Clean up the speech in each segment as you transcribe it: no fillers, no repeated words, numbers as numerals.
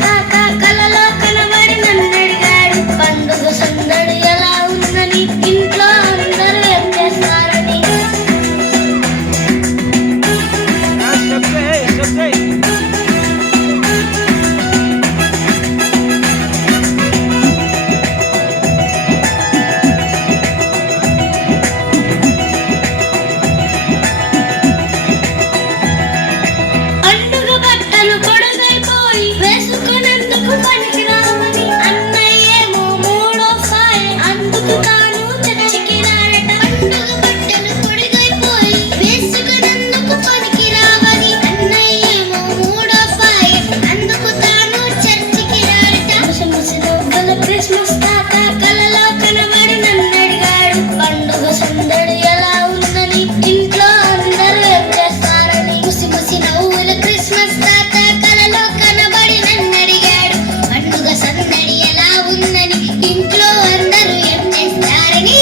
తాత కలలో కనబడి నన్నడిగాడు పండుగ సందడి ఎలా ఉందని ఇంట్లో అందరూ ఏం చేస్తారని పండుగ బట్టలు పొడుగైపోయి వేసుకునేందుకు పనికిరావని అన్నయ్యేమో మూడో సాయ అందుకు తాను చర్చికి రాడట పండుగ బట్టలు పొడుగైపోయి వేసుకునేందుకు పనికిరావని అన్నయ్యేమో మూడో సాయ అందుకు తాను చర్చికి రాడట ముసి నవ్వుల క్రిస్మస్ తాత కలలో కనబడి నన్నడిగాడు పండుగ సందడి ఎలా ఉందని ఇంట్లో అందరూ ఏం చేస్తారని ముసి నవ్వుల క్రిస్మస్ తాత కలలో కనబడి నన్నడిగాడు పండుగ సందడి ఎలా ఉందని ఇంట్లో అందరూ ఏం చేస్తారని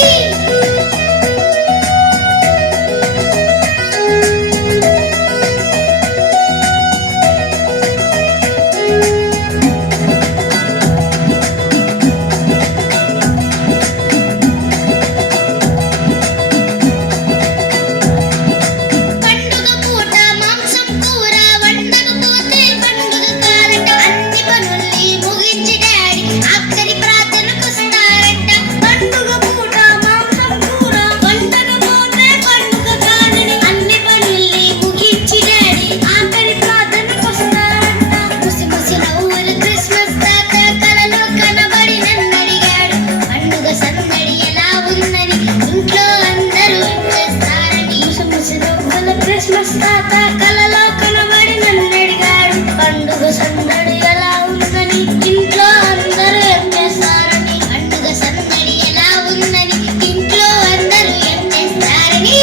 పండుగ పూట మాంసం కూర వండకపోతే పండుగ కారట అన్ని పనుల్ని ముగించి డాడీ ఆఖరి ప్రార్థనకొస్తారట పండుగ పూట మాంసం కూర వండకపోతే పండుగ కాదని అన్ని పనుల్ని ముగించి డాడీ ఆఖరి ప్రార్థనకొస్తారట ముసి నవ్వుల క్రిస్మస్ తాత కలలో కనబడి నన్నడిగాడు పండుగ సందడి ఎలా ఉందని ఇంట్లో అందరూ ఏం చేస్తారని ముసి నవ్వుల క్రిస్మస్ తాత కలలో కనబడి నన్నడిగాడు పండుగ సందడి ఎలా ఉందని ఇంట్లో అందరూ ఏం చేస్తారని పండుగ సందడి ఎలా ఉందని ఇంట్లో అందరూ ఏం చేస్తారని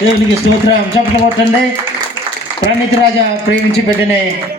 దేవునికి స్తోత్రం. చప్పట్లు కొట్టండి. ప్రణీత్ రాజా ప్రేమించి పెట్టిన